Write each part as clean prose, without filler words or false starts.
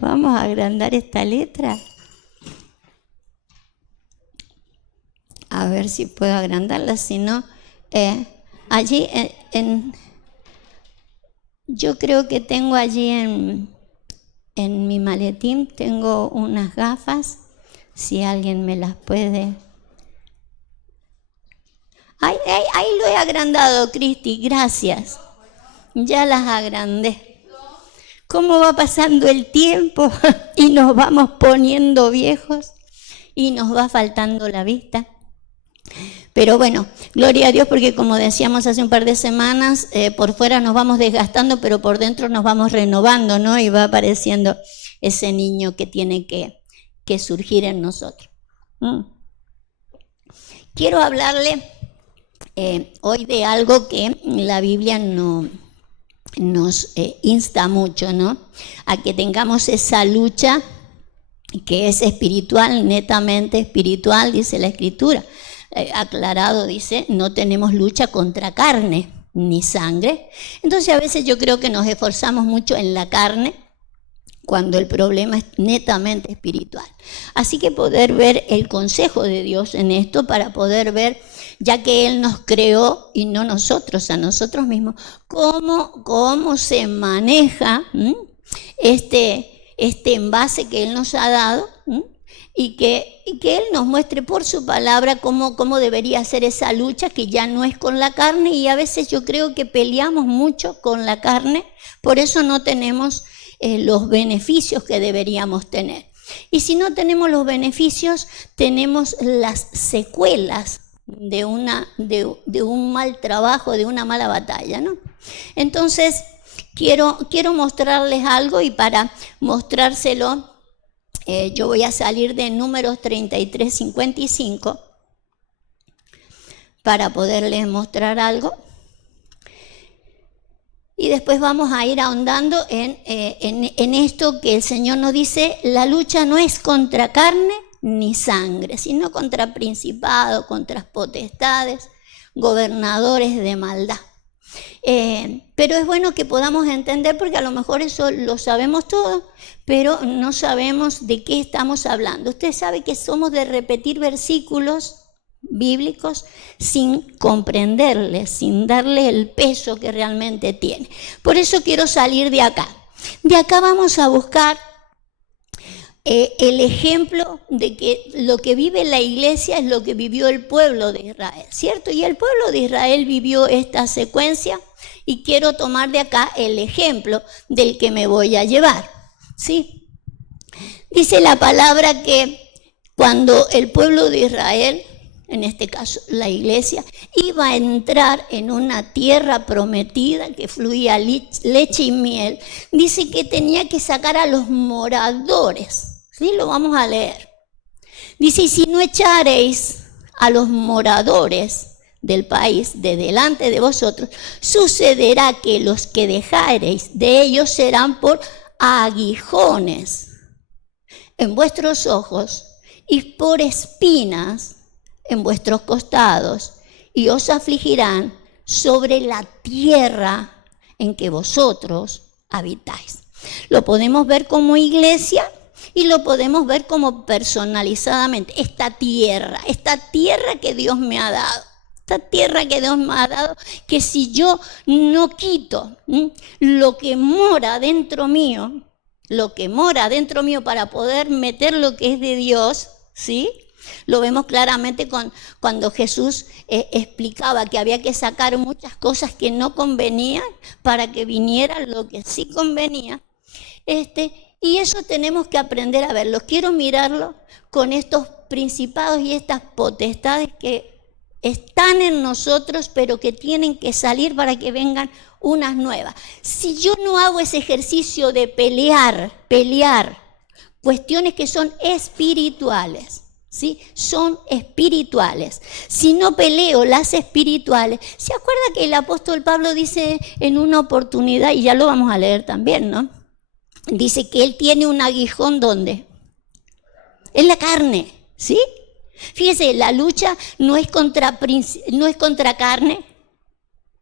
Vamos a agrandar esta letra. A ver si puedo agrandarla, si no, allí yo creo que tengo allí en mi maletín, tengo unas gafas, si alguien me las puede. Ahí lo he agrandado, Cristi, gracias. Ya las agrandé. ¿Cómo va pasando el tiempo y nos vamos poniendo viejos y nos va faltando la vista? Pero bueno, gloria a Dios, porque como decíamos hace un par de semanas, por fuera nos vamos desgastando, pero por dentro nos vamos renovando, ¿no? Y va apareciendo ese niño que tiene que surgir en nosotros. Quiero hablarle hoy de algo que la Biblia nos insta mucho, ¿no? A que tengamos esa lucha que es espiritual, netamente espiritual, dice la Escritura. Aclarado, dice, no tenemos lucha contra carne ni sangre. Entonces a veces yo creo que nos esforzamos mucho en la carne cuando el problema es netamente espiritual. Así que poder ver el consejo de Dios en esto, para poder ver, ya que Él nos creó y no nosotros, a nosotros mismos, cómo se maneja este envase que Él nos ha dado, y que Él nos muestre por su palabra cómo debería ser esa lucha, que ya no es con la carne, y a veces yo creo que peleamos mucho con la carne, por eso no tenemos los beneficios que deberíamos tener. Y si no tenemos los beneficios, tenemos las secuelas de un mal trabajo, de una mala batalla, ¿no? Entonces, quiero mostrarles algo, y para mostrárselo, yo voy a salir de Números 33:55 para poderles mostrar algo. Y después vamos a ir ahondando en esto que el Señor nos dice: la lucha no es contra carne ni sangre, sino contra principados, contra potestades, gobernadores de maldad. Pero es bueno que podamos entender, porque a lo mejor eso lo sabemos todo, pero no sabemos de qué estamos hablando. Usted sabe que somos de repetir versículos bíblicos sin comprenderles, sin darle el peso que realmente tiene. Por eso quiero salir de acá. De acá vamos a buscar el ejemplo de que lo que vive la iglesia es lo que vivió el pueblo de Israel, ¿cierto? Y el pueblo de Israel vivió esta secuencia, y quiero tomar de acá el ejemplo del que me voy a llevar, ¿sí? Dice la palabra que cuando el pueblo de Israel, en este caso la iglesia, iba a entrar en una tierra prometida que fluía leche y miel, dice que tenía que sacar a los moradores, ¿sí? Lo vamos a leer. Dice: y si no echareis a los moradores del país de delante de vosotros, sucederá que los que dejareis de ellos serán por aguijones en vuestros ojos y por espinas en vuestros costados, y os afligirán sobre la tierra en que vosotros habitáis. Lo podemos ver como iglesia y lo podemos ver como personalizadamente. Esta tierra que Dios me ha dado. Esta tierra que Dios me ha dado, que si yo no quito lo que mora dentro mío, para poder meter lo que es de Dios, ¿sí? Lo vemos claramente cuando Jesús explicaba que había que sacar muchas cosas que no convenían para que viniera lo que sí convenía. Y eso tenemos que aprender a verlo. Quiero mirarlo con estos principados y estas potestades que están en nosotros, pero que tienen que salir para que vengan unas nuevas. Si yo no hago ese ejercicio de pelear cuestiones que son espirituales, ¿sí? Son espirituales. Si no peleo las espirituales, ¿se acuerda que el apóstol Pablo dice en una oportunidad, y ya lo vamos a leer también, ¿no? Dice que él tiene un aguijón, ¿dónde? En la carne, ¿sí? Fíjese, la lucha no es contra carne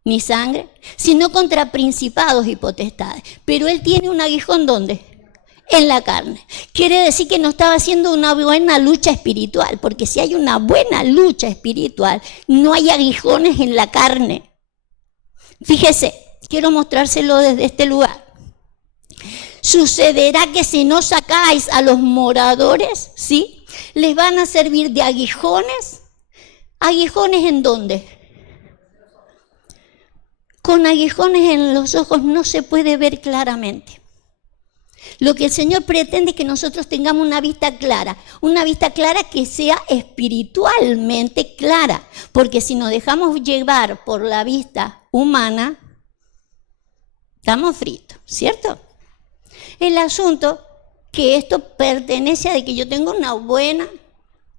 ni sangre, sino contra principados y potestades. Pero él tiene un aguijón, ¿dónde? en la carne. Quiere decir que no estaba haciendo una buena lucha espiritual, porque si hay una buena lucha espiritual, no hay aguijones en la carne. Fíjese, quiero mostrárselo desde este lugar. Sucederá que si no sacáis a los moradores, ¿sí?, les van a servir de aguijones. ¿Aguijones en dónde? Con aguijones en los ojos no se puede ver claramente. Lo que el Señor pretende es que nosotros tengamos una vista clara que sea espiritualmente clara, porque si nos dejamos llevar por la vista humana, estamos fritos, ¿cierto? El asunto que esto pertenece a de que yo tengo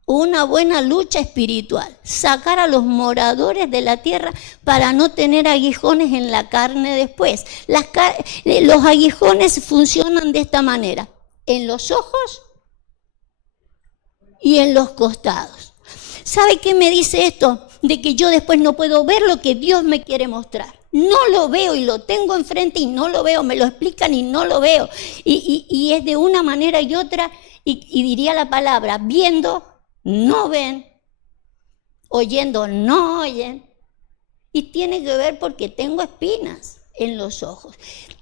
una buena lucha espiritual, sacar a los moradores de la tierra para no tener aguijones en la carne después. Los aguijones funcionan de esta manera, en los ojos y en los costados. ¿Sabe qué me dice esto? De que yo después no puedo ver lo que Dios me quiere mostrar. No lo veo y lo tengo enfrente y no lo veo, me lo explican y no lo veo. Y es de una manera y otra, y diría la palabra, viendo, no ven, oyendo, no oyen. Y tiene que ver porque tengo espinas en los ojos.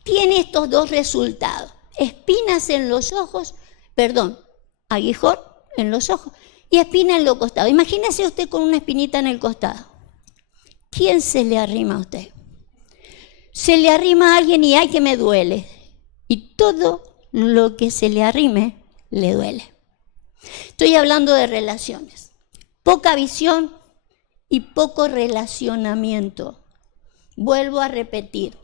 Tiene estos dos resultados, espinas en los ojos, aguijón en los ojos y espina en los costados. Imagínese usted con una espinita en el costado. ¿Quién se le arrima a usted? Se le arrima a alguien y ¡ay, que me duele! Y todo lo que se le arrime, le duele. Estoy hablando de relaciones. Poca visión y poco relacionamiento. Vuelvo a repetir.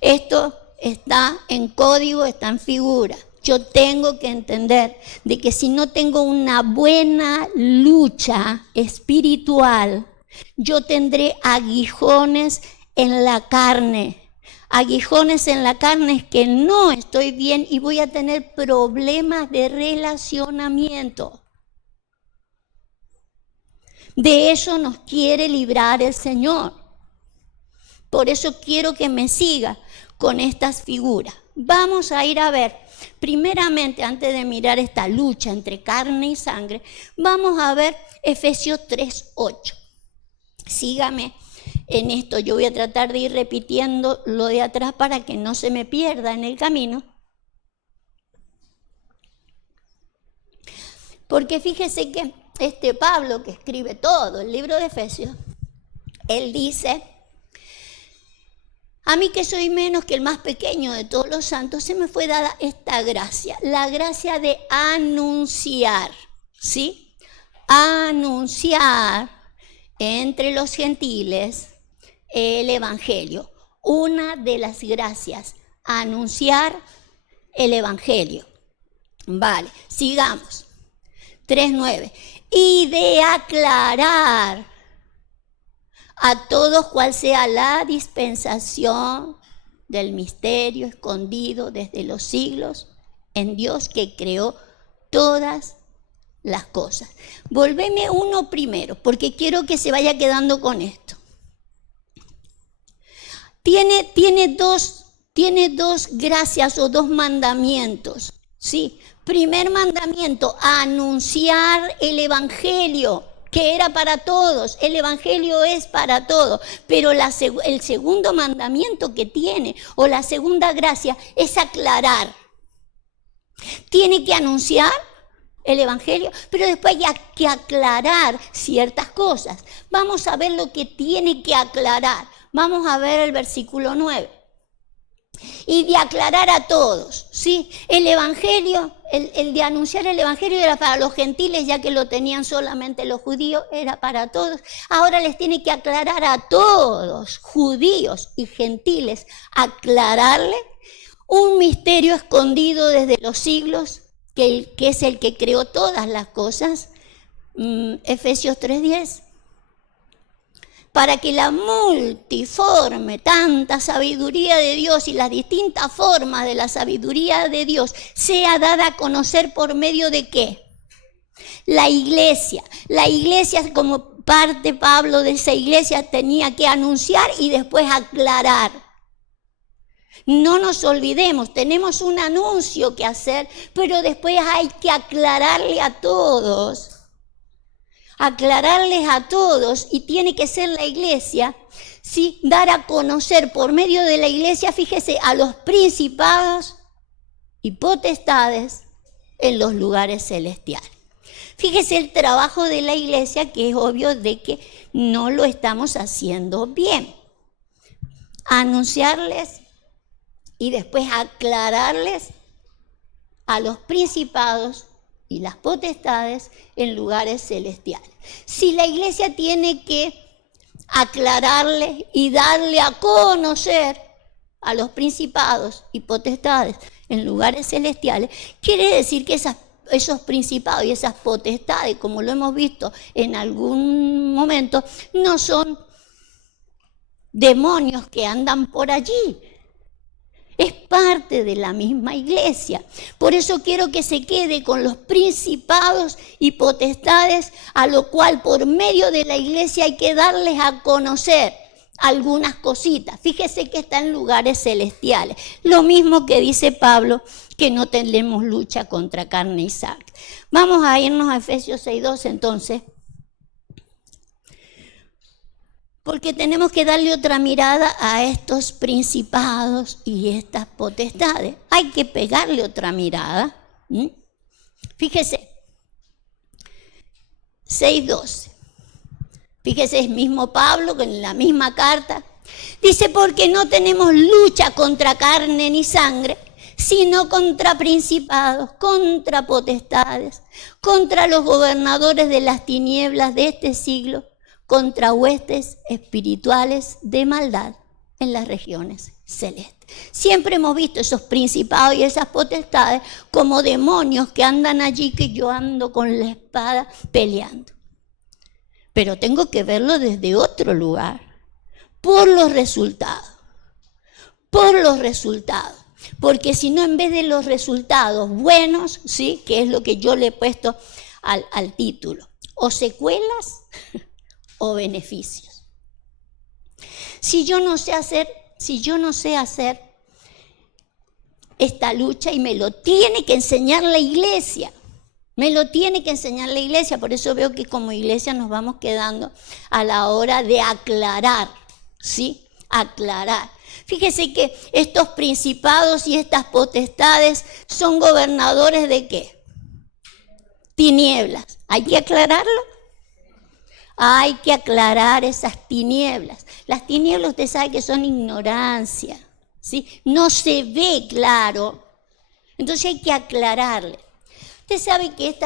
Esto está en código, está en figura. Yo tengo que entender de que si no tengo una buena lucha espiritual, yo tendré aguijones en la carne. Aguijones en la carne es que no estoy bien y voy a tener problemas de relacionamiento. De eso nos quiere librar el Señor. Por eso quiero que me siga con estas figuras. Vamos a ir a ver, primeramente, antes de mirar esta lucha entre carne y sangre, vamos a ver Efesios 3:8. Sígame en esto, yo voy a tratar de ir repitiendo lo de atrás para que no se me pierda en el camino. Porque fíjese que Pablo, que escribe todo el libro de Efesios, él dice: a mí que soy menos que el más pequeño de todos los santos, se me fue dada esta gracia, la gracia de anunciar, ¿sí? Anunciar entre los gentiles el evangelio. Una de las gracias, anunciar el evangelio. Vale, sigamos. 3:9. Y de aclarar a todos cuál sea la dispensación del misterio escondido desde los siglos en Dios que creó todas las cosas. Volveme uno primero, porque quiero que se vaya quedando con esto. Tiene dos gracias o dos mandamientos, ¿sí? Primer mandamiento, anunciar el evangelio, que era para todos. El evangelio es para todos, pero el segundo mandamiento que tiene, o la segunda gracia, es aclarar. Tiene que anunciar el evangelio, pero después hay que aclarar ciertas cosas. Vamos a ver lo que tiene que aclarar. Vamos a ver el versículo 9. Y de aclarar a todos, ¿sí? El evangelio, el de anunciar el evangelio era para los gentiles, ya que lo tenían solamente los judíos, era para todos. Ahora les tiene que aclarar a todos, judíos y gentiles, aclararle un misterio escondido desde los siglos, que es el que creó todas las cosas. Efesios 3:10. Para que la multiforme, tanta sabiduría de Dios y las distintas formas de la sabiduría de Dios sea dada a conocer por medio de ¿qué? La iglesia. La iglesia, como parte Pablo de esa iglesia, tenía que anunciar y después aclarar. No nos olvidemos, tenemos un anuncio que hacer, pero después hay que aclararles a todos, y tiene que ser la iglesia, ¿sí? Dar a conocer por medio de la iglesia, fíjese, a los principados y potestades en los lugares celestiales. Fíjese el trabajo de la iglesia, que es obvio de que no lo estamos haciendo bien. Anunciarles y después aclararles a los principados y las potestades en lugares celestiales. Si la iglesia tiene que aclararle y darle a conocer a los principados y potestades en lugares celestiales, quiere decir que esos principados y esas potestades, como lo hemos visto en algún momento, no son demonios que andan por allí. Es parte de la misma iglesia. Por eso quiero que se quede con los principados y potestades, a lo cual por medio de la iglesia hay que darles a conocer algunas cositas. Fíjese que está en lugares celestiales. Lo mismo que dice Pablo, que no tenemos lucha contra carne y sangre. Vamos a irnos a Efesios 6:2 entonces, porque tenemos que darle otra mirada a estos principados y estas potestades. Hay que pegarle otra mirada. Fíjese, 6:12. Fíjese, es mismo Pablo, que en la misma carta dice: porque no tenemos lucha contra carne ni sangre, sino contra principados, contra potestades, contra los gobernadores de las tinieblas de este siglo, contra huestes espirituales de maldad en las regiones celestes. Siempre hemos visto esos principados y esas potestades como demonios que andan allí, que yo ando con la espada peleando. Pero tengo que verlo desde otro lugar, por los resultados. Porque si no, en vez de los resultados buenos, ¿sí?, que es lo que yo le he puesto al título, o secuelas o beneficios. Si yo no sé hacer esta lucha, y me lo tiene que enseñar la iglesia, por eso veo que como iglesia nos vamos quedando a la hora de aclarar, ¿sí? Aclarar. Fíjese que estos principados y estas potestades son gobernadores ¿de qué? Tinieblas. ¿Hay que aclararlo? Hay que aclarar esas tinieblas. Las tinieblas, usted sabe que son ignorancia, ¿sí? No se ve claro. Entonces hay que aclararle. Usted sabe que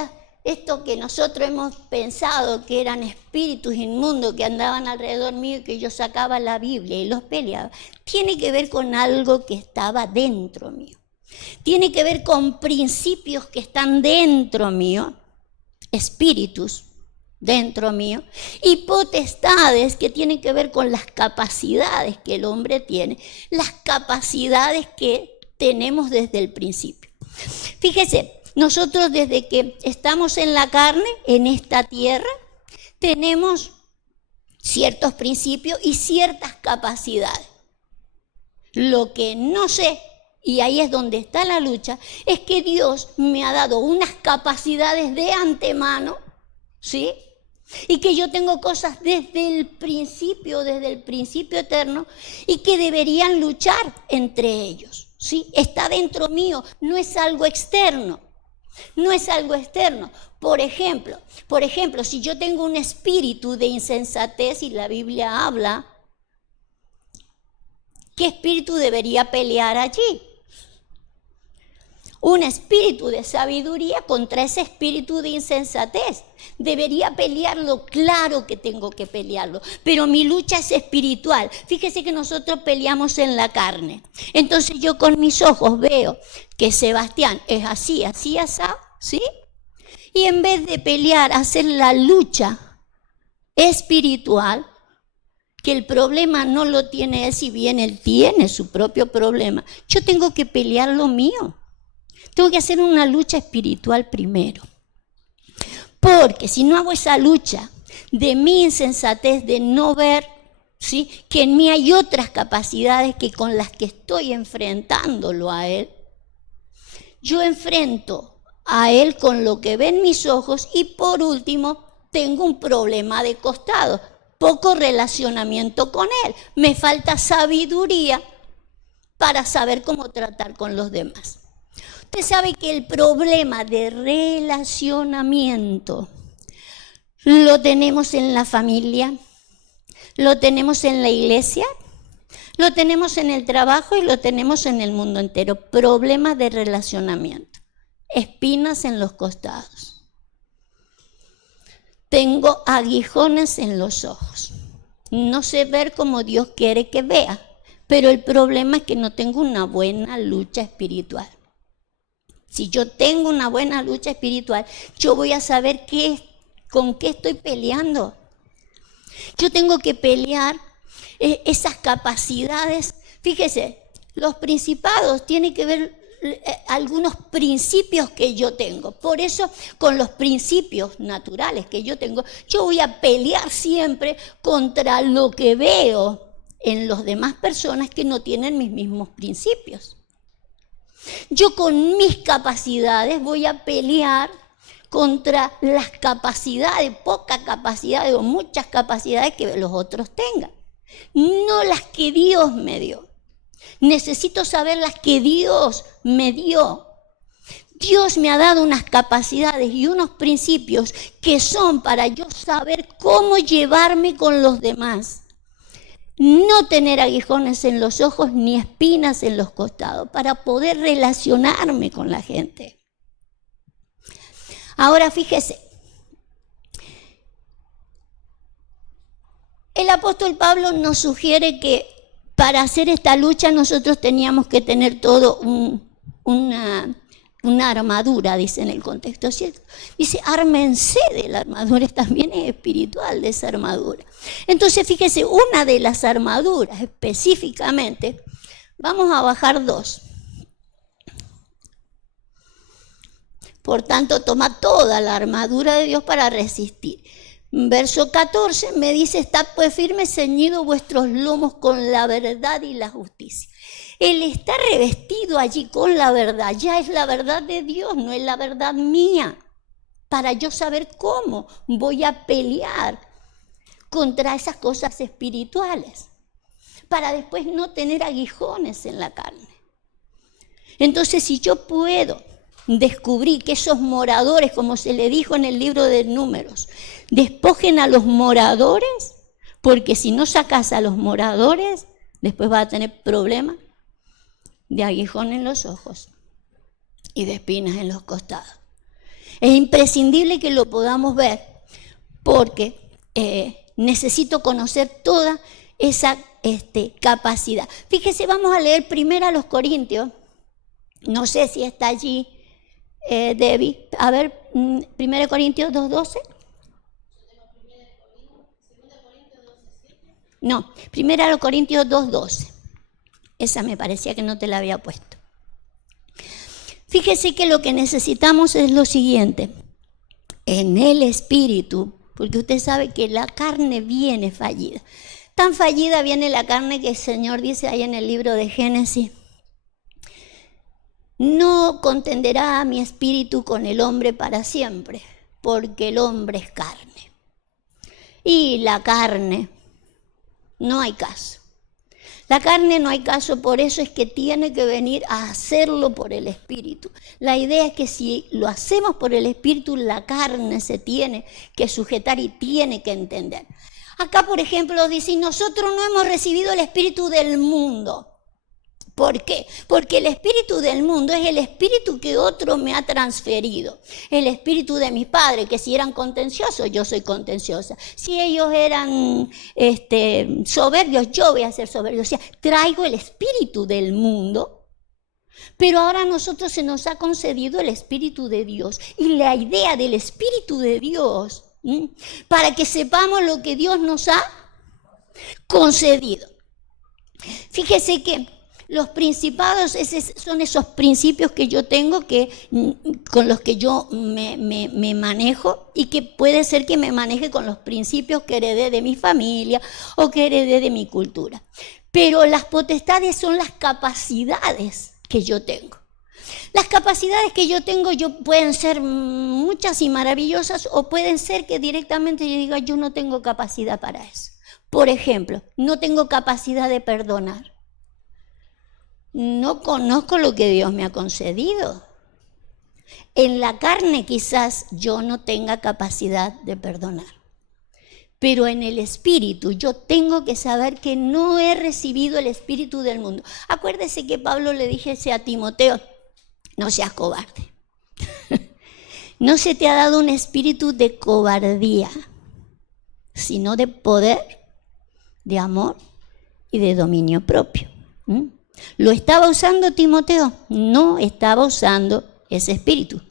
esto que nosotros hemos pensado que eran espíritus inmundos que andaban alrededor mío y que yo sacaba la Biblia y los peleaba, tiene que ver con algo que estaba dentro mío. Tiene que ver con principios que están dentro mío, espíritus dentro mío, y potestades que tienen que ver con las capacidades que el hombre tiene, las capacidades que tenemos desde el principio. Fíjese, nosotros desde que estamos en la carne, en esta tierra, tenemos ciertos principios y ciertas capacidades. Lo que no sé, y ahí es donde está la lucha, es que Dios me ha dado unas capacidades de antemano, ¿sí? Y que yo tengo cosas desde el principio eterno, y que deberían luchar entre ellos, ¿sí? Está dentro mío, no es algo externo. Por ejemplo, si yo tengo un espíritu de insensatez, y la Biblia habla, ¿qué espíritu debería pelear allí? Un espíritu de sabiduría contra ese espíritu de insensatez. Debería pelearlo, claro que tengo que pelearlo, pero mi lucha es espiritual. Fíjese que nosotros peleamos en la carne. Entonces yo con mis ojos veo que Sebastián es así, ¿sí? Y en vez de pelear, hacer la lucha espiritual, que el problema no lo tiene él, si bien él tiene su propio problema, yo tengo que pelear lo mío. Tengo que hacer una lucha espiritual primero. Porque si no hago esa lucha de mi insensatez, de no ver ¿sí? Que en mí hay otras capacidades que con las que estoy enfrentándolo a Él. Yo enfrento a Él con lo que ven mis ojos y por último tengo un problema de costado, poco relacionamiento con Él. Me falta sabiduría para saber cómo tratar con los demás. Usted sabe que el problema de relacionamiento lo tenemos en la familia, lo tenemos en la iglesia, lo tenemos en el trabajo y lo tenemos en el mundo entero. Problemas de relacionamiento, espinas en los costados. Tengo aguijones en los ojos. No sé ver como Dios quiere que vea, pero el problema es que no tengo una buena lucha espiritual. Si yo tengo una buena lucha espiritual, yo voy a saber con qué estoy peleando. Yo tengo que pelear esas capacidades. Fíjese, los principados tienen que ver algunos principios que yo tengo. Por eso, con los principios naturales que yo tengo, yo voy a pelear siempre contra lo que veo en las demás personas que no tienen mis mismos principios. Yo con mis capacidades voy a pelear contra las capacidades, pocas capacidades o muchas capacidades que los otros tengan. No las que Dios me dio. Necesito saber las que Dios me dio. Dios me ha dado unas capacidades y unos principios que son para yo saber cómo llevarme con los demás. No tener aguijones en los ojos ni espinas en los costados para poder relacionarme con la gente. Ahora fíjese, el apóstol Pablo nos sugiere que para hacer esta lucha nosotros teníamos que tener todo una armadura, dice en el contexto, ¿cierto? Dice, ármense de la armadura, también es espiritual de esa armadura. Entonces, fíjese, una de las armaduras específicamente, vamos a bajar 2. Por tanto, toma toda la armadura de Dios para resistir. Verso 14 me dice, estad pues firmes, ceñidos vuestros lomos con la verdad y la justicia. El estar revestido allí con la verdad, ya es la verdad de Dios, no es la verdad mía. Para yo saber cómo voy a pelear contra esas cosas espirituales. Para después no tener aguijones en la carne. Entonces, si yo puedo descubrir que esos moradores, como se le dijo en el libro de Números, despojen a los moradores, porque si no sacas a los moradores, después vas a tener problemas de aguijón en los ojos y de espinas en los costados. Es imprescindible que lo podamos ver, porque necesito conocer toda esa capacidad. Fíjese, vamos a leer primero a los Corintios. No sé si está allí, Debbie. A ver, 1 Corintios 2:12. No, 1 Corintios 2:12. Esa me parecía que no te la había puesto. Fíjese que lo que necesitamos es lo siguiente. En el espíritu, porque usted sabe que la carne viene fallida. Tan fallida viene la carne que el Señor dice ahí en el libro de Génesis: no contenderá mi espíritu con el hombre para siempre, porque el hombre es carne. Y la carne, no hay caso. La carne no hay caso, por eso es que tiene que venir a hacerlo por el Espíritu. La idea es que si lo hacemos por el Espíritu, la carne se tiene que sujetar y tiene que entender. Acá, por ejemplo, dice, nosotros no hemos recibido el espíritu del mundo. ¿Por qué? Porque el espíritu del mundo es el espíritu que otro me ha transferido. El espíritu de mis padres, que si eran contenciosos, yo soy contenciosa. Si ellos eran soberbios, yo voy a ser soberbio. O sea, traigo el espíritu del mundo. Pero ahora a nosotros se nos ha concedido el espíritu de Dios. Y la idea del espíritu de Dios, para que sepamos lo que Dios nos ha concedido. Fíjese que Los principados son esos principios que yo tengo con los que yo me manejo y que puede ser que me maneje con los principios que heredé de mi familia o que heredé de mi cultura. Pero las potestades son las capacidades que yo tengo. Las capacidades que yo tengo pueden ser muchas y maravillosas o pueden ser que directamente yo diga yo no tengo capacidad para eso. Por ejemplo, no tengo capacidad de perdonar. No conozco lo que Dios me ha concedido. En la carne quizás yo no tenga capacidad de perdonar. Pero en el espíritu yo tengo que saber que no he recibido el espíritu del mundo. Acuérdese que Pablo le dijese a Timoteo, no seas cobarde. No se te ha dado un espíritu de cobardía, sino de poder, de amor y de dominio propio. ¿Lo estaba usando Timoteo? No estaba usando ese espíritu.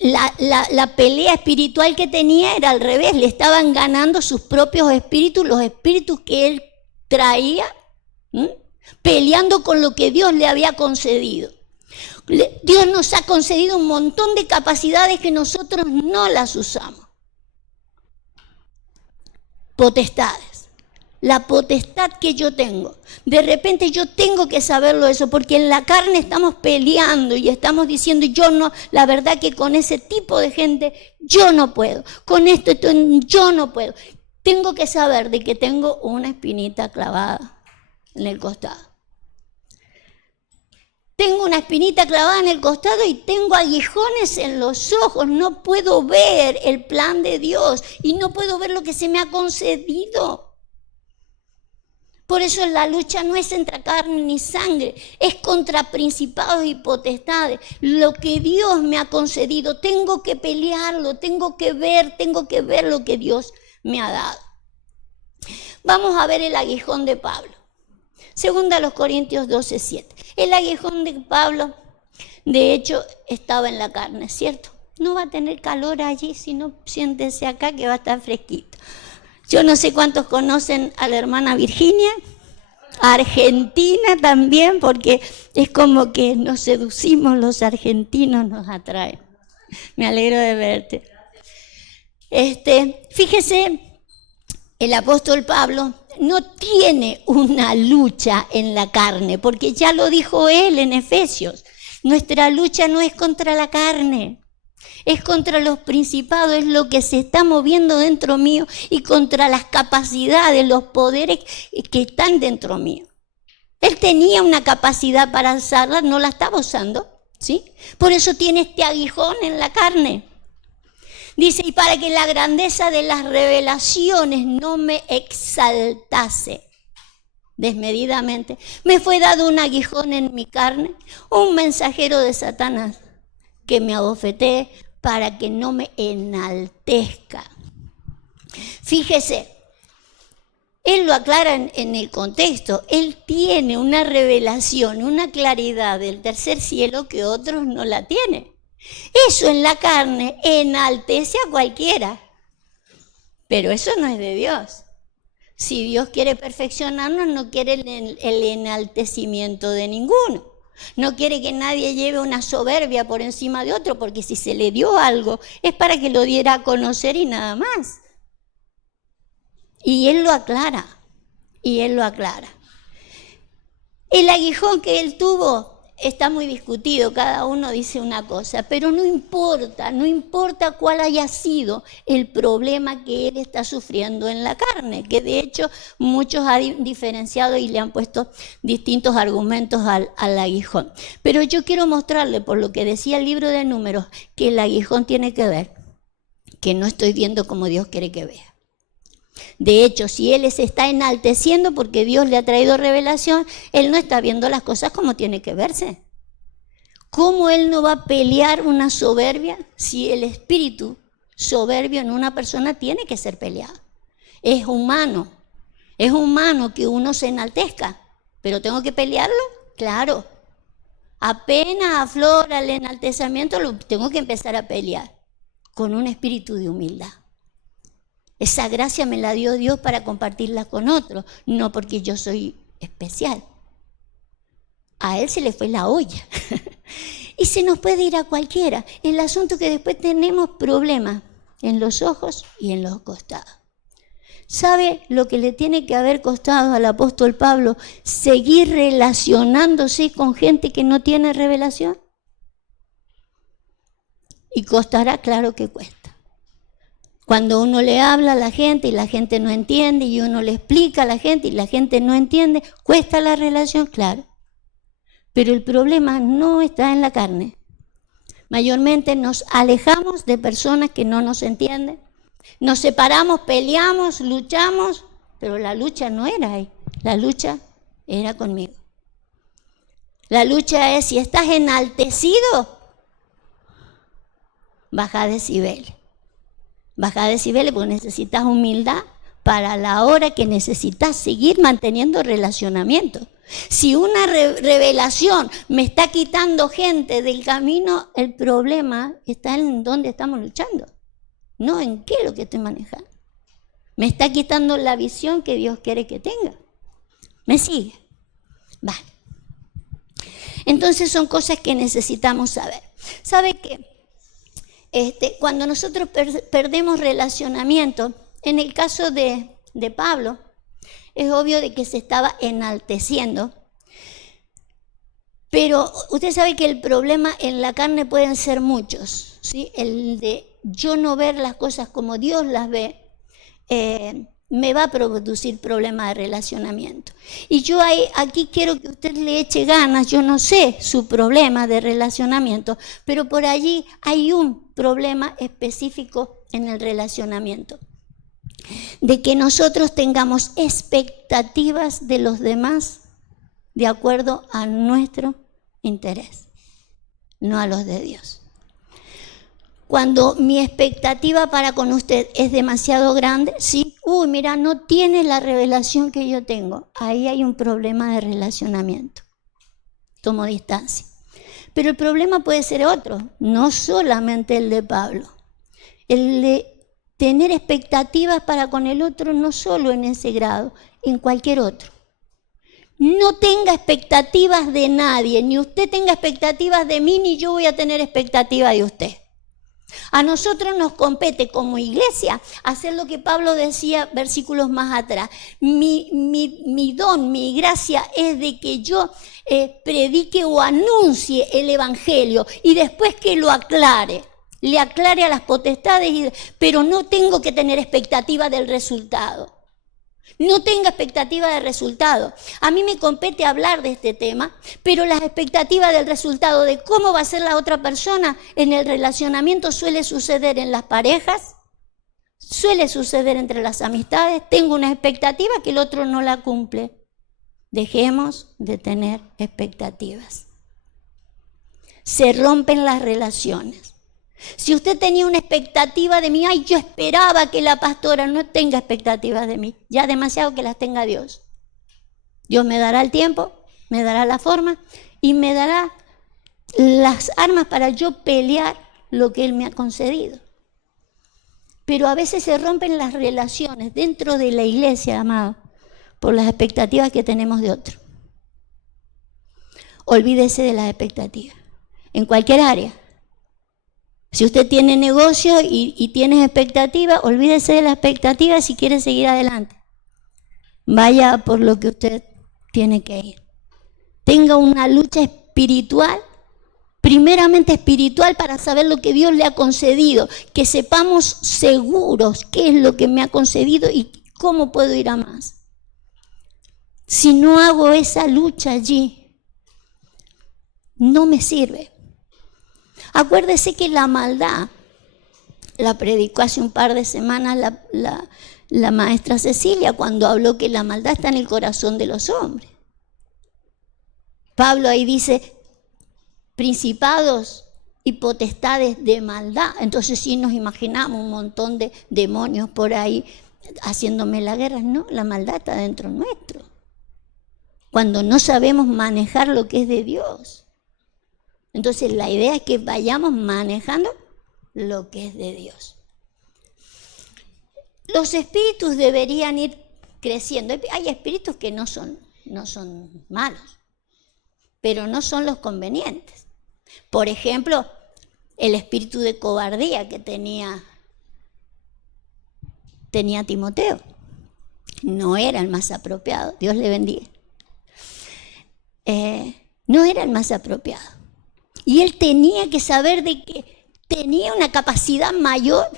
La pelea espiritual que tenía era al revés, le estaban ganando sus propios espíritus, los espíritus que él traía, peleando con lo que Dios le había concedido. Dios nos ha concedido un montón de capacidades que nosotros no las usamos. Potestades. La potestad que yo tengo. De repente yo tengo que saberlo eso, porque en la carne estamos peleando y estamos diciendo yo no, la verdad que con ese tipo de gente yo no puedo, con esto yo no puedo. Tengo que saber de que tengo una espinita clavada en el costado. Tengo una espinita clavada en el costado y tengo aguijones en los ojos. No puedo ver el plan de Dios y no puedo ver lo que se me ha concedido. Por eso la lucha no es entre carne ni sangre, es contra principados y potestades. Lo que Dios me ha concedido, tengo que pelearlo, tengo que ver lo que Dios me ha dado. Vamos a ver el aguijón de Pablo. Segunda a los Corintios 12:7. El aguijón de Pablo, de hecho, estaba en la carne, ¿cierto? No va a tener calor allí, sino siéntese acá que va a estar fresquito. Yo no sé cuántos conocen a la hermana Virginia, Argentina también, porque es como que nos seducimos los argentinos, nos atraen. Me alegro de verte. Fíjese, el apóstol Pablo no tiene una lucha en la carne, porque ya lo dijo él en Efesios. Nuestra lucha no es contra la carne. Es contra los principados, es lo que se está moviendo dentro mío y contra las capacidades, los poderes que están dentro mío. Él tenía una capacidad para alzarla, no la estaba usando, ¿sí? Por eso tiene este aguijón en la carne. Dice, y para que la grandeza de las revelaciones no me exaltase desmedidamente, me fue dado un aguijón en mi carne, un mensajero de Satanás que me abofetee para que no me enaltezca. Fíjese, él lo aclara en el contexto. Él tiene una revelación, una claridad del tercer cielo que otros no la tienen. Eso en la carne enaltece a cualquiera, pero eso no es de Dios. Si Dios quiere perfeccionarnos, no quiere el enaltecimiento de ninguno. No quiere que nadie lleve una soberbia por encima de otro, porque si se le dio algo es para que lo diera a conocer y nada más. Y él lo aclara, El aguijón que él tuvo está muy discutido, cada uno dice una cosa, pero no importa cuál haya sido el problema que él está sufriendo en la carne, que de hecho muchos han diferenciado y le han puesto distintos argumentos al aguijón. Pero yo quiero mostrarle, por lo que decía el libro de Números, que el aguijón tiene que ver, que no estoy viendo como Dios quiere que vea. De hecho, si él se está enalteciendo porque Dios le ha traído revelación, él no está viendo las cosas como tiene que verse. ¿Cómo él no va a pelear una soberbia si el espíritu soberbio en una persona tiene que ser peleado? Es humano que uno se enaltezca, pero ¿tengo que pelearlo? Claro. Apenas aflora el enaltecimiento, lo tengo que empezar a pelear con un espíritu de humildad. Esa gracia me la dio Dios para compartirla con otros, no porque yo soy especial. A él se le fue la olla. Y se nos puede ir a cualquiera. El asunto es que después tenemos problemas en los ojos y en los costados. ¿Sabe lo que le tiene que haber costado al apóstol Pablo seguir relacionándose con gente que no tiene revelación? Y costará, claro que cuesta. Cuando uno le habla a la gente y la gente no entiende, y uno le explica a la gente y la gente no entiende, cuesta la relación, claro. Pero el problema no está en la carne. Mayormente nos alejamos de personas que no nos entienden. Nos separamos, peleamos, luchamos, pero la lucha no era ahí. La lucha era conmigo. La lucha es, si estás enaltecido, baja decibeles. Baja decibeles porque necesitas humildad para la hora que necesitas seguir manteniendo relacionamiento. Si una revelación me está quitando gente del camino, el problema está en dónde estamos luchando, no en qué es lo que estoy manejando. Me está quitando la visión que Dios quiere que tenga. ¿Me sigue? Vale. Entonces son cosas que necesitamos saber. ¿Sabe qué? Cuando nosotros perdemos relacionamiento, en el caso de Pablo, es obvio de que se estaba enalteciendo, pero usted sabe que el problema en la carne pueden ser muchos, ¿sí? El de yo no ver las cosas como Dios las ve, me va a producir problemas de relacionamiento. Y yo aquí quiero que usted le eche ganas. Yo no sé su problema de relacionamiento, pero por allí hay un problema específico en el relacionamiento. De que nosotros tengamos expectativas de los demás de acuerdo a nuestro interés, no a los de Dios. Cuando mi expectativa para con usted es demasiado grande, sí, mira, no tiene la revelación que yo tengo. Ahí hay un problema de relacionamiento. Tomo distancia. Pero el problema puede ser otro, no solamente el de Pablo. El de tener expectativas para con el otro, no solo en ese grado, en cualquier otro. No tenga expectativas de nadie, ni usted tenga expectativas de mí, ni yo voy a tener expectativas de usted. A nosotros nos compete como iglesia hacer lo que Pablo decía versículos más atrás. Mi don, mi gracia es de que yo predique o anuncie el evangelio y después que lo aclare. Le aclare a las potestades, pero no tengo que tener expectativa del resultado. No tenga expectativa de resultado. A mí me compete hablar de este tema, pero las expectativas del resultado de cómo va a ser la otra persona en el relacionamiento suele suceder en las parejas, suele suceder entre las amistades. Tengo una expectativa que el otro no la cumple. Dejemos de tener expectativas. Se rompen las relaciones. Si usted tenía una expectativa de mí, yo esperaba que la pastora no tenga expectativas de mí, ya demasiado que las tenga Dios. Dios me dará el tiempo, me dará la forma y me dará las armas para yo pelear lo que Él me ha concedido. Pero a veces se rompen las relaciones dentro de la iglesia, amado, por las expectativas que tenemos de otro. Olvídese de las expectativas, en cualquier área. Si usted tiene negocio y tiene expectativa, olvídese de la expectativa si quiere seguir adelante. Vaya por lo que usted tiene que ir. Tenga una lucha espiritual, primeramente espiritual, para saber lo que Dios le ha concedido. Que sepamos seguros qué es lo que me ha concedido y cómo puedo ir a más. Si no hago esa lucha allí, no me sirve. Acuérdese que la maldad, la predicó hace un par de semanas la maestra Cecilia cuando habló que la maldad está en el corazón de los hombres. Pablo ahí dice, principados y potestades de maldad. Entonces sí nos imaginamos un montón de demonios por ahí haciéndome la guerra. No, la maldad está dentro nuestro. Cuando no sabemos manejar lo que es de Dios. Entonces la idea es que vayamos manejando lo que es de Dios. Los espíritus deberían ir creciendo. Hay espíritus que no son malos. pero no son los convenientes. Por ejemplo, el espíritu de cobardía que tenía Timoteo no era el más apropiado. Dios le bendiga. No era el más apropiado. Y él tenía que saber de que tenía una capacidad mayor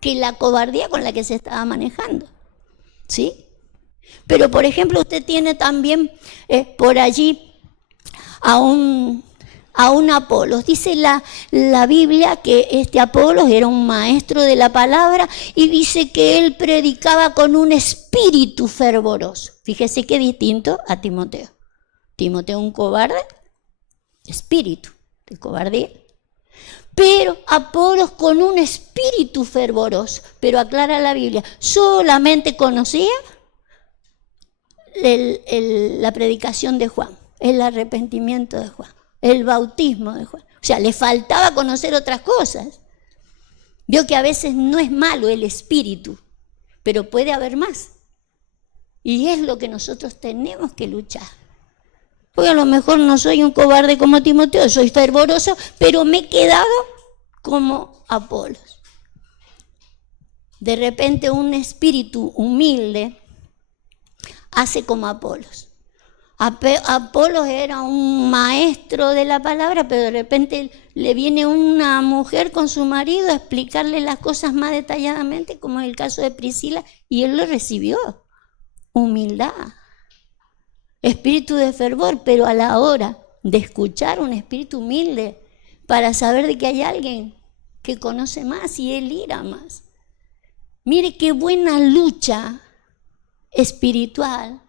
que la cobardía con la que se estaba manejando. ¿Sí? Pero, por ejemplo, usted tiene también por allí a un Apolos. Dice la Biblia que este Apolos era un maestro de la palabra y dice que él predicaba con un espíritu fervoroso. Fíjese qué distinto a Timoteo. Timoteo un cobarde, espíritu de cobardía. Pero Apolos con un espíritu fervoroso. Pero aclara la Biblia, solamente conocía la predicación de Juan, el arrepentimiento de Juan, el bautismo de Juan. O sea, le faltaba conocer otras cosas. Vio que a veces no es malo el espíritu, pero puede haber más. Y es lo que nosotros tenemos que luchar. Porque a lo mejor no soy un cobarde como Timoteo, soy fervoroso, pero me he quedado como Apolos. De repente un espíritu humilde hace como Apolos. Apolos era un maestro de la palabra, pero de repente le viene una mujer con su marido a explicarle las cosas más detalladamente, como en el caso de Priscila, y él lo recibió. Humildad, espíritu de fervor, pero a la hora de escuchar un espíritu humilde para saber de que hay alguien que conoce más y él irá más. Mire qué buena lucha espiritual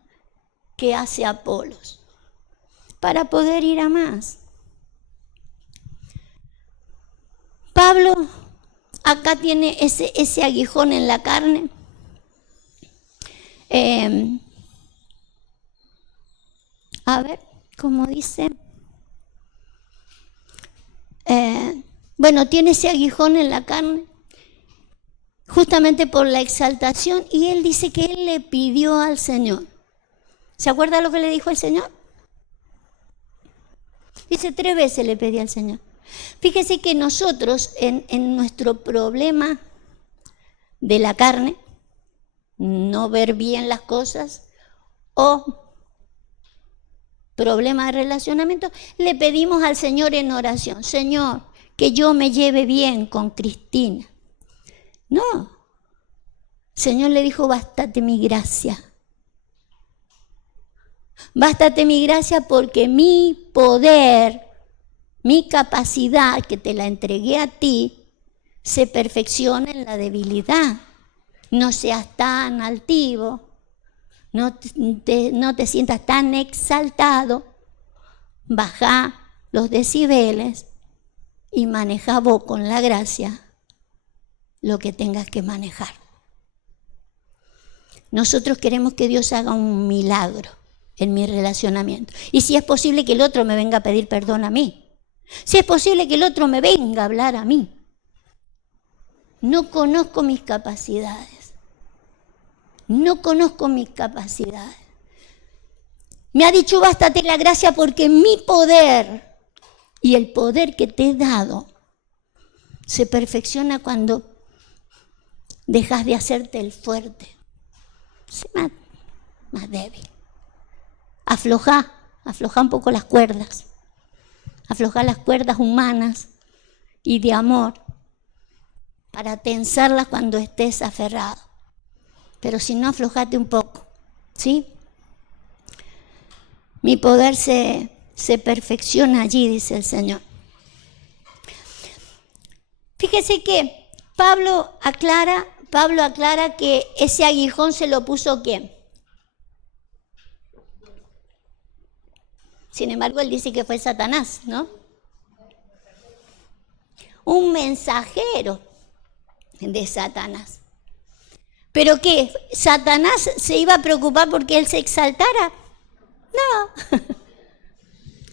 que hace Apolos para poder ir a más. Pablo acá tiene ese aguijón en la carne. A ver, ¿cómo dice? Bueno, tiene ese aguijón en la carne justamente por la exaltación, y él dice que él le pidió al Señor. ¿Se acuerda lo que le dijo el Señor? Dice 3 veces le pedí al Señor. Fíjese que nosotros en nuestro problema de la carne, no ver bien las cosas o problema de relacionamiento, le pedimos al Señor en oración: Señor, que yo me lleve bien con Cristina. No, el Señor le dijo: bástate mi gracia. Bástate mi gracia, porque mi poder, mi capacidad que te la entregué a ti, se perfecciona en la debilidad. No seas tan altivo, no te sientas tan exaltado, baja los decibeles y maneja vos con la gracia lo que tengas que manejar. Nosotros queremos que Dios haga un milagro en mi relacionamiento. Y si es posible que el otro me venga a pedir perdón a mí. Si es posible que el otro me venga a hablar a mí. No conozco mis capacidades. No conozco mis capacidades. Me ha dicho: bástate la gracia, porque mi poder y el poder que te he dado se perfecciona cuando dejas de hacerte el fuerte. Sé más débil. Afloja un poco las cuerdas. Afloja las cuerdas humanas y de amor para tensarlas cuando estés aferrado. Pero si no, aflojate un poco, ¿sí? Mi poder se perfecciona allí, dice el Señor. Fíjese que Pablo aclara que ese aguijón se lo puso ¿quién? Sin embargo, él dice que fue Satanás, ¿no? Un mensajero de Satanás. ¿Pero qué? ¿Satanás se iba a preocupar porque él se exaltara? No.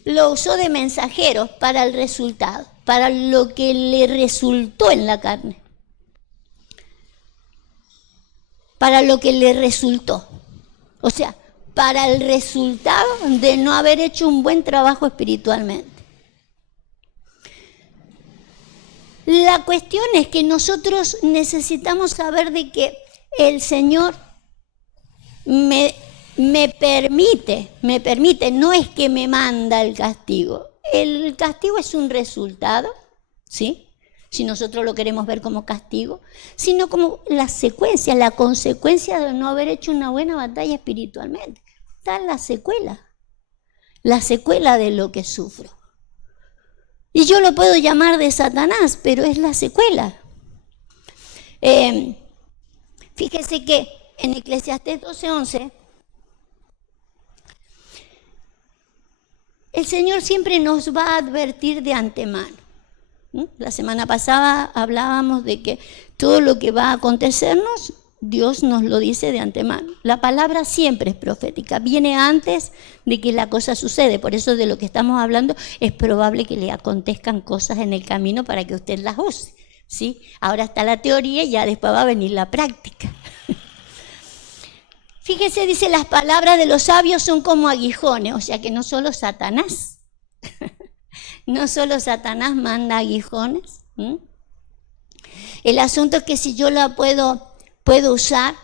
Lo usó de mensajero para el resultado, para lo que le resultó en la carne. Para lo que le resultó. O sea, para el resultado de no haber hecho un buen trabajo espiritualmente. La cuestión es que nosotros necesitamos saber de que el Señor me permite, no es que me manda el castigo. El castigo es un resultado, ¿sí? Si nosotros lo queremos ver como castigo, sino como la secuencia, la consecuencia de no haber hecho una buena batalla espiritualmente. Está la secuela de lo que sufro. Y yo lo puedo llamar de Satanás, pero es la secuela. Fíjese que en Eclesiastés 12:11, el Señor siempre nos va a advertir de antemano. La semana pasada hablábamos de que todo lo que va a acontecernos, Dios nos lo dice de antemano. La palabra siempre es profética, viene antes de que la cosa sucede. Por eso de lo que estamos hablando es probable que le acontezcan cosas en el camino para que usted las use, ¿sí? Ahora está la teoría y ya después va a venir la práctica. Fíjese, dice, las palabras de los sabios son como aguijones, o sea que no solo Satanás, no solo Satanás manda aguijones. El asunto es que si yo la puedo usar,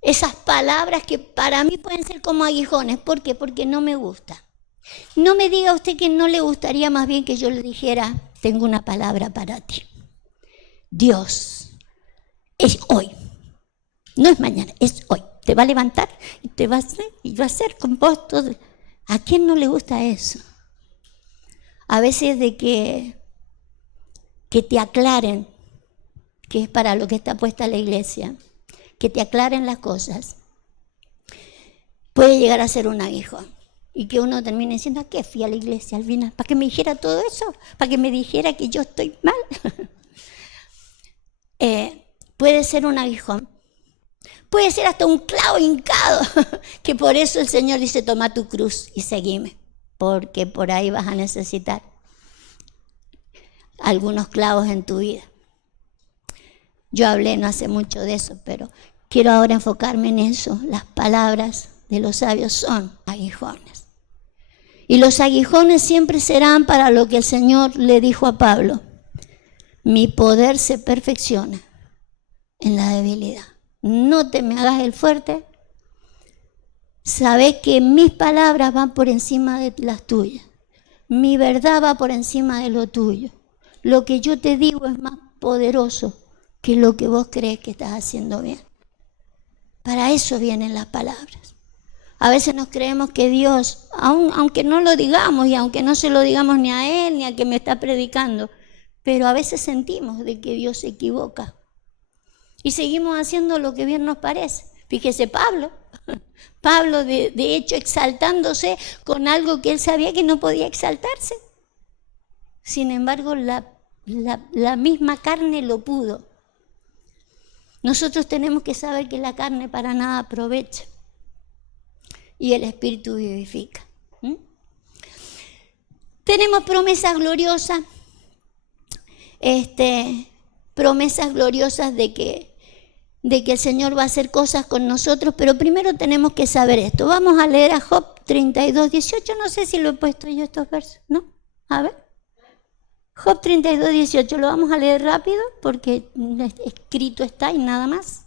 esas palabras que para mí pueden ser como aguijones. ¿Por qué? Porque no me gusta. No me diga usted que no le gustaría más bien que yo le dijera, tengo una palabra para ti. Dios es hoy. No es mañana, es hoy. Te va a levantar y te va a hacer, y va a hacer con vos todo. ¿A quién no le gusta eso? A veces de que te aclaren, que es para lo que está puesta la iglesia, que te aclaren las cosas, puede llegar a ser un aguijón. Y que uno termine diciendo, ¿a qué fui a la iglesia al final? ¿Para que me dijera todo eso? ¿Para que me dijera que yo estoy mal? Puede ser un aguijón. Puede ser hasta un clavo hincado, que por eso el Señor dice, toma tu cruz y seguime, porque por ahí vas a necesitar algunos clavos en tu vida. Yo hablé no hace mucho de eso, pero quiero ahora enfocarme en eso. Las palabras de los sabios son aguijones. Y los aguijones siempre serán para lo que el Señor le dijo a Pablo, mi poder se perfecciona en la debilidad. No te me hagas el fuerte. Sabes que mis palabras van por encima de las tuyas. Mi verdad va por encima de lo tuyo. Lo que yo te digo es más poderoso que lo que vos crees que estás haciendo bien. Para eso vienen las palabras. A veces nos creemos que Dios, aunque no lo digamos y aunque no se lo digamos ni a Él ni al que me está predicando, pero a veces sentimos de que Dios se equivoca. Y seguimos haciendo lo que bien nos parece. Fíjese Pablo de hecho exaltándose con algo que él sabía que no podía exaltarse. Sin embargo, la misma carne lo pudo. Nosotros tenemos que saber que la carne para nada aprovecha y el Espíritu vivifica. Tenemos promesas gloriosas, promesas gloriosas de que el Señor va a hacer cosas con nosotros, pero primero tenemos que saber esto. Vamos a leer a Job 32:18, no sé si lo he puesto yo estos versos, ¿no? A ver. Job 32:18, lo vamos a leer rápido porque escrito está y nada más.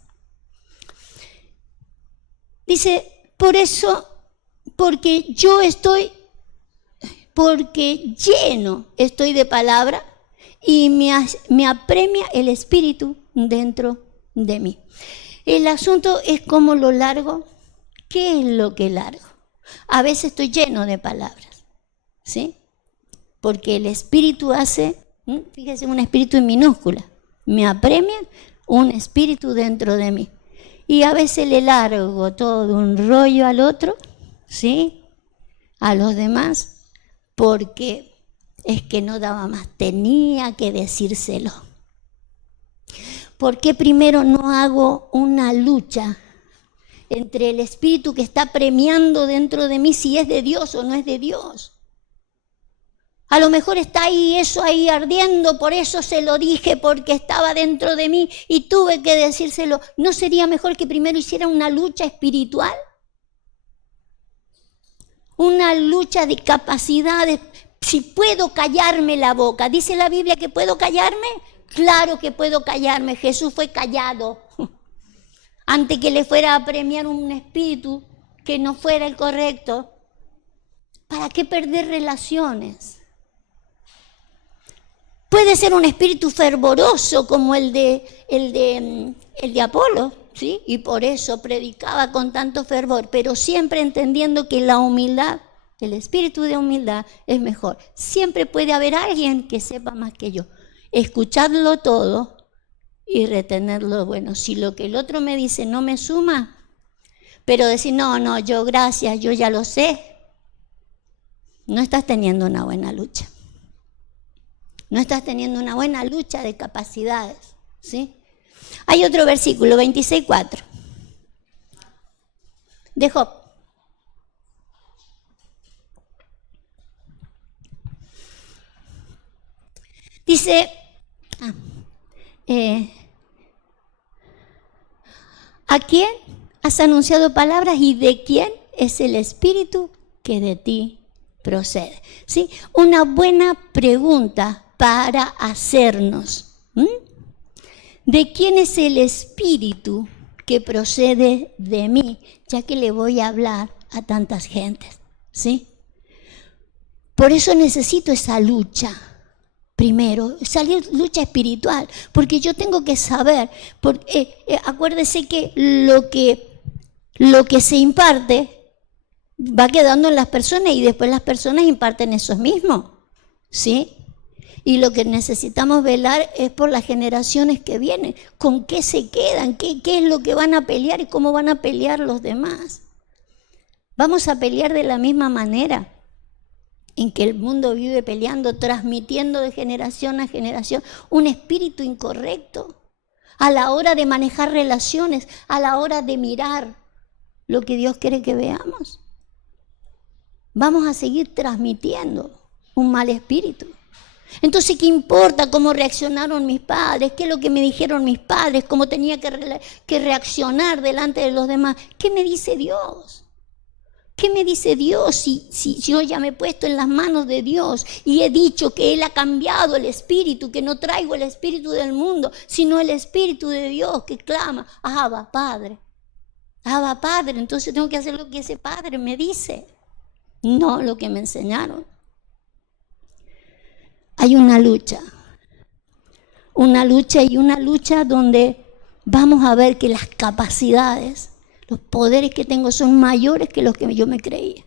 Dice, porque lleno estoy de palabra y me apremia el Espíritu dentro de mí. El asunto es cómo lo largo. ¿Qué es lo que largo? A veces estoy lleno de palabras, ¿sí? Porque el Espíritu hace, fíjese, un espíritu en minúscula, me apremia un espíritu dentro de mí. Y a veces le largo todo un rollo al otro, ¿sí? A los demás, porque es que no daba más, tenía que decírselo. ¿Por qué primero no hago una lucha entre el espíritu que está premiando dentro de mí si es de Dios o no es de Dios? A lo mejor está ahí, eso ahí ardiendo, por eso se lo dije, porque estaba dentro de mí y tuve que decírselo. ¿No sería mejor que primero hiciera una lucha espiritual? una lucha de capacidades. Si puedo callarme la boca, ¿dice la Biblia que puedo callarme? Claro que puedo callarme. Jesús fue callado antes que le fuera a premiar un espíritu que no fuera el correcto. ¿Para qué perder relaciones? Puede ser un espíritu fervoroso como el de Apolo, ¿sí? Y por eso predicaba con tanto fervor, pero siempre entendiendo que la humildad, el espíritu de humildad es mejor. Siempre puede haber alguien que sepa más que yo. Escucharlo todo y retenerlo bueno. Si lo que el otro me dice no me suma, pero decir, no, yo gracias, yo ya lo sé, no estás teniendo una buena lucha. No estás teniendo una buena lucha de capacidades, ¿sí? Hay otro versículo, 26:4, de Job. Dice, ¿a quién has anunciado palabras y de quién es el espíritu que de ti procede? ¿Sí? Una buena pregunta para hacernos. ¿De quién es el espíritu que procede de mí? Ya que le voy a hablar a tantas gentes, ¿sí? Por eso necesito esa lucha. Primero, esa lucha espiritual, porque yo tengo que saber, acuérdese que lo que se imparte va quedando en las personas y después las personas imparten eso mismo, ¿sí? Y lo que necesitamos velar es por las generaciones que vienen, con qué se quedan, qué es lo que van a pelear y cómo van a pelear los demás. Vamos a pelear de la misma manera en que el mundo vive peleando, transmitiendo de generación a generación un espíritu incorrecto a la hora de manejar relaciones, a la hora de mirar lo que Dios quiere que veamos. Vamos a seguir transmitiendo un mal espíritu. Entonces, ¿qué importa cómo reaccionaron mis padres? ¿Qué es lo que me dijeron mis padres? ¿Cómo tenía que reaccionar delante de los demás? ¿Qué me dice Dios? ¿Qué me dice Dios si yo ya me he puesto en las manos de Dios y he dicho que Él ha cambiado el espíritu, que no traigo el espíritu del mundo, sino el espíritu de Dios que clama, Abba, Padre, Abba, Padre? Entonces tengo que hacer lo que ese Padre me dice, no lo que me enseñaron. Hay una lucha donde vamos a ver que las capacidades, los poderes que tengo son mayores que los que yo me creía.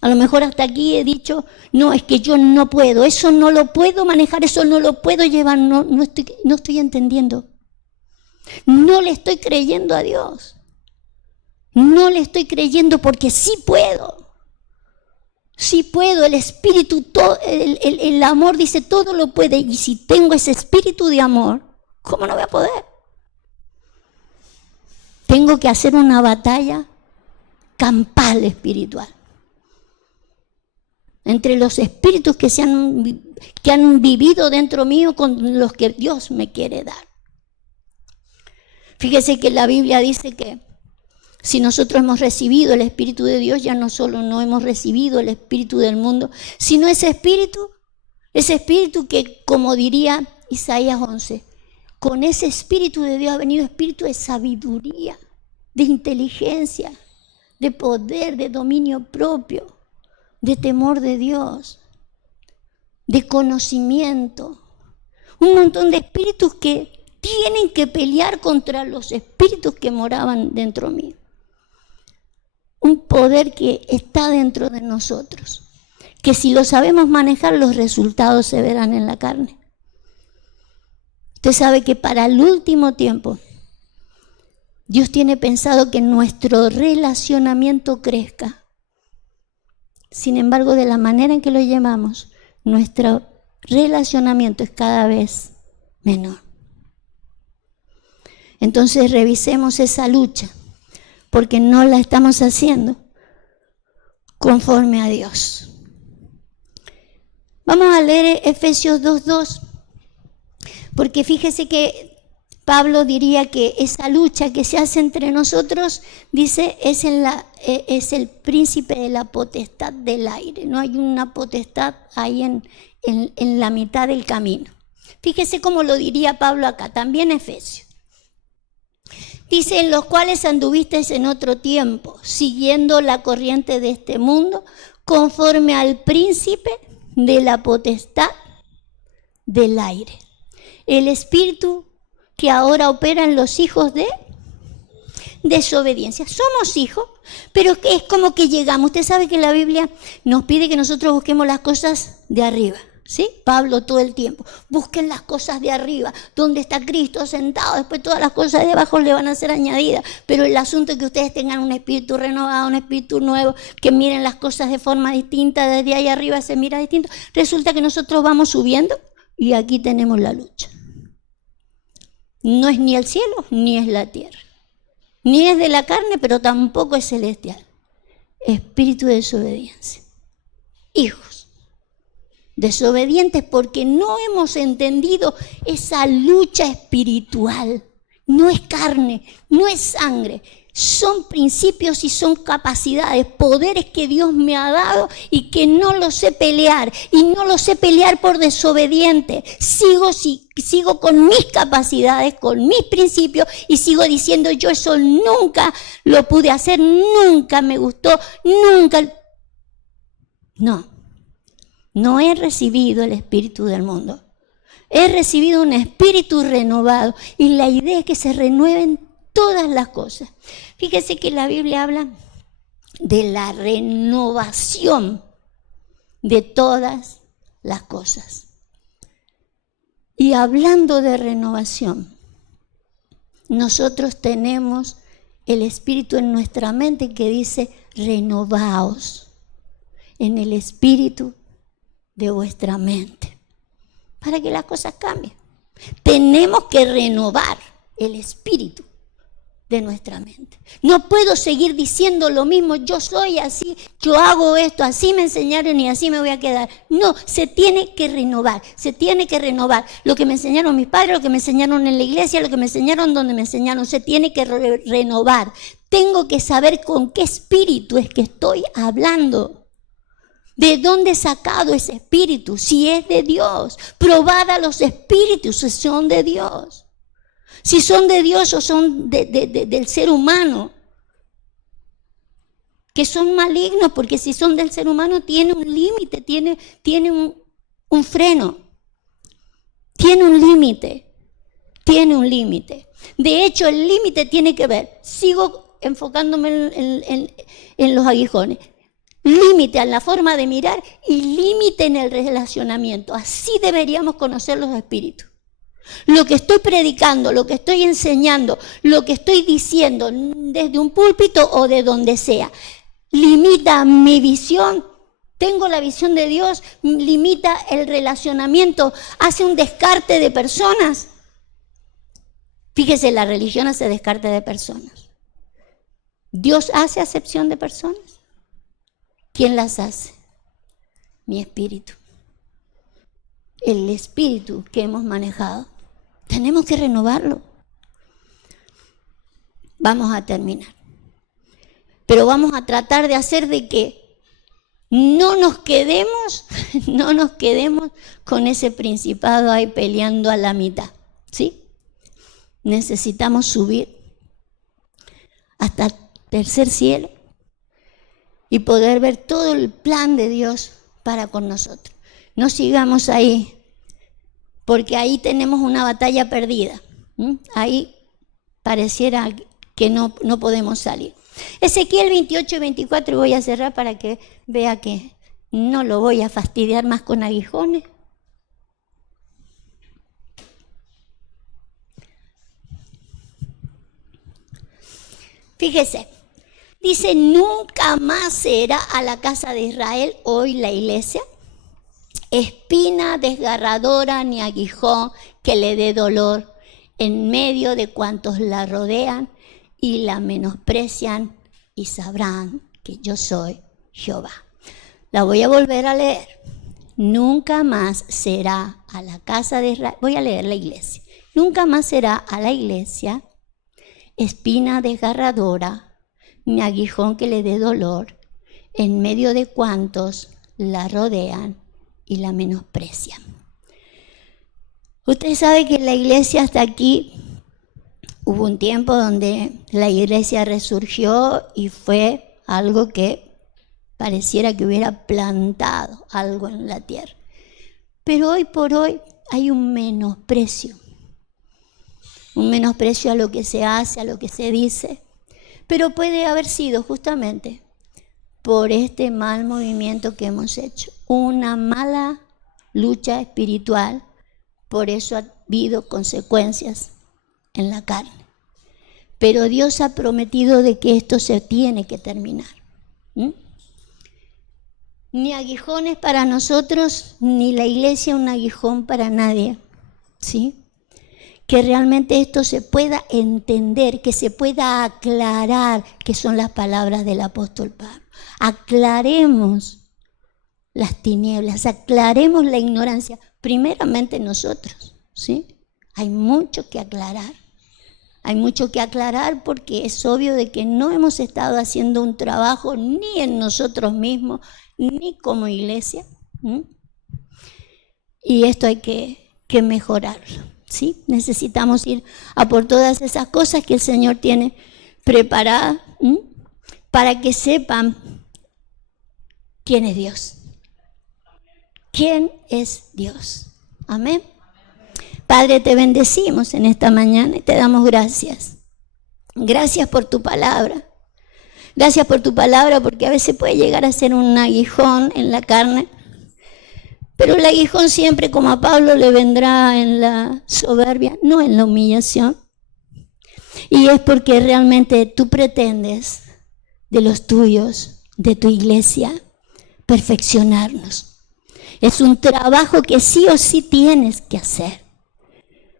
A lo mejor hasta aquí he dicho, no, es que yo no puedo, eso no lo puedo manejar, eso no lo puedo llevar, no estoy entendiendo. No le estoy creyendo a Dios. No le estoy creyendo porque sí puedo. Sí puedo, el espíritu, el amor dice todo lo puede. Y si tengo ese espíritu de amor, ¿cómo no voy a poder? Tengo que hacer una batalla campal espiritual entre los espíritus que han vivido dentro mío con los que Dios me quiere dar. Fíjese que la Biblia dice que si nosotros hemos recibido el Espíritu de Dios, ya no solo no hemos recibido el Espíritu del mundo, sino ese Espíritu que, como diría Isaías 11, con ese Espíritu de Dios ha venido espíritu de sabiduría, de inteligencia, de poder, de dominio propio, de temor de Dios, de conocimiento. Un montón de espíritus que tienen que pelear contra los espíritus que moraban dentro mío. Un poder que está dentro de nosotros, que si lo sabemos manejar, los resultados se verán en la carne. Usted sabe que para el último tiempo, Dios tiene pensado que nuestro relacionamiento crezca. Sin embargo, de la manera en que lo llevamos, nuestro relacionamiento es cada vez menor. Entonces revisemos esa lucha, porque no la estamos haciendo conforme a Dios. Vamos a leer Efesios 2:2, porque fíjese que Pablo diría que esa lucha que se hace entre nosotros, dice, es el príncipe de la potestad del aire. No hay una potestad ahí en la mitad del camino. Fíjese cómo lo diría Pablo acá, también Efesios. Dice, en los cuales anduvisteis en otro tiempo, siguiendo la corriente de este mundo, conforme al príncipe de la potestad del aire. El espíritu que ahora opera en los hijos de desobediencia. Somos hijos, pero es como que llegamos. Usted sabe que la Biblia nos pide que nosotros busquemos las cosas de arriba, ¿sí? Pablo todo el tiempo. Busquen las cosas de arriba, donde está Cristo sentado. Después todas las cosas de abajo le van a ser añadidas. Pero el asunto es que ustedes tengan un espíritu renovado, un espíritu nuevo, que miren las cosas de forma distinta. Desde ahí arriba se mira distinto. Resulta que nosotros vamos subiendo y aquí tenemos la lucha. No es ni el cielo, ni es la tierra. Ni es de la carne, pero tampoco es celestial. Espíritu de desobediencia. Hijos. Desobedientes porque no hemos entendido esa lucha espiritual. No es carne, no es sangre. Son principios y son capacidades, poderes que Dios me ha dado y que no los sé pelear. Y no los sé pelear por desobediente. Sigo con mis capacidades, con mis principios y sigo diciendo yo eso nunca lo pude hacer, nunca me gustó, nunca. No he recibido el espíritu del mundo. He recibido un espíritu renovado y la idea es que se renueven todas las cosas. Fíjese que la Biblia habla de la renovación de todas las cosas. Y hablando de renovación, nosotros tenemos el espíritu en nuestra mente que dice, renovaos en el espíritu de vuestra mente, para que las cosas cambien. Tenemos que renovar el espíritu de nuestra mente. No puedo seguir diciendo lo mismo, yo soy así, yo hago esto, así me enseñaron y así me voy a quedar. No, se tiene que renovar, se tiene que renovar. Lo que me enseñaron mis padres, lo que me enseñaron en la iglesia, lo que me enseñaron donde me enseñaron, se tiene que renovar. Tengo que saber con qué espíritu es que estoy hablando. ¿De dónde he sacado ese espíritu? Si es de Dios. Probad a los espíritus si son de Dios. Si son de Dios o son del ser humano. Que son malignos, porque si son del ser humano tiene un límite, tiene un freno. Tiene un límite. Tiene un límite. De hecho, el límite tiene que ver. Sigo enfocándome en los aguijones. Límite en la forma de mirar y límite en el relacionamiento. Así deberíamos conocer los espíritus. Lo que estoy predicando, lo que estoy enseñando, lo que estoy diciendo desde un púlpito o de donde sea, limita mi visión. Tengo la visión de Dios, limita el relacionamiento, hace un descarte de personas. Fíjese, la religión hace descarte de personas. ¿Dios hace acepción de personas? ¿Quién las hace? Mi espíritu. El espíritu que hemos manejado. Tenemos que renovarlo. Vamos a terminar. Pero vamos a tratar de hacer de que no nos quedemos con ese principado ahí peleando a la mitad. ¿Sí? Necesitamos subir hasta el tercer cielo y poder ver todo el plan de Dios para con nosotros. No sigamos ahí, porque ahí tenemos una batalla perdida. Ahí pareciera que no podemos salir. Ezequiel 28 y 24, y voy a cerrar para que vea que no lo voy a fastidiar más con aguijones. Fíjese. Dice, nunca más será a la casa de Israel, hoy la iglesia, espina desgarradora ni aguijón que le dé dolor en medio de cuantos la rodean y la menosprecian y sabrán que yo soy Jehová. La voy a volver a leer. Nunca más será a la casa de Israel. Voy a leer la iglesia nunca más será a la iglesia espina desgarradora, ni aguijón que le dé dolor, en medio de cuantos la rodean y la menosprecian. Usted sabe que la iglesia hasta aquí, hubo un tiempo donde la iglesia resurgió y fue algo que pareciera que hubiera plantado algo en la tierra. Pero hoy por hoy hay un menosprecio a lo que se hace, a lo que se dice, pero puede haber sido justamente por este mal movimiento que hemos hecho, una mala lucha espiritual, por eso ha habido consecuencias en la carne. Pero Dios ha prometido de que esto se tiene que terminar. Ni aguijones para nosotros, ni la iglesia un aguijón para nadie, ¿sí? Que realmente esto se pueda entender, que se pueda aclarar, que son las palabras del apóstol Pablo. Aclaremos las tinieblas, aclaremos la ignorancia, primeramente nosotros, ¿sí? Hay mucho que aclarar. Hay mucho que aclarar porque es obvio de que no hemos estado haciendo un trabajo ni en nosotros mismos, ni como iglesia. Y esto hay que mejorarlo, ¿sí? Necesitamos ir a por todas esas cosas que el Señor tiene preparadas para que sepan quién es Dios. ¿Quién es Dios? Amén. Padre, te bendecimos en esta mañana y te damos gracias. Gracias por tu palabra. Gracias por tu palabra porque a veces puede llegar a ser un aguijón en la carne. Pero el aguijón siempre, como a Pablo, le vendrá en la soberbia, no en la humillación. Y es porque realmente tú pretendes de los tuyos, de tu iglesia, perfeccionarnos. Es un trabajo que sí o sí tienes que hacer.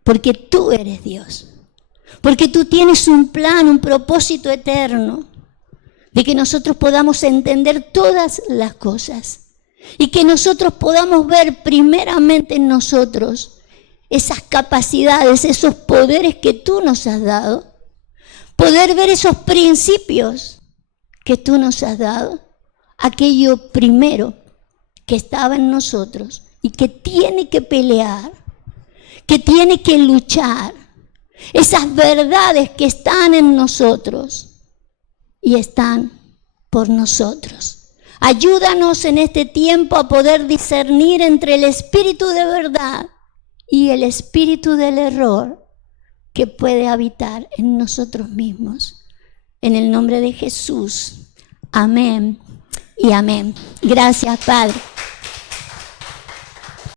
Porque tú eres Dios. Porque tú tienes un plan, un propósito eterno de que nosotros podamos entender todas las cosas y que nosotros podamos ver primeramente en nosotros esas capacidades, esos poderes que tú nos has dado, poder ver esos principios que tú nos has dado, aquello primero que estaba en nosotros y que tiene que pelear, que tiene que luchar, esas verdades que están en nosotros y están por nosotros. Ayúdanos en este tiempo a poder discernir entre el espíritu de verdad y el espíritu del error que puede habitar en nosotros mismos. En el nombre de Jesús. Amén y amén. Gracias, Padre.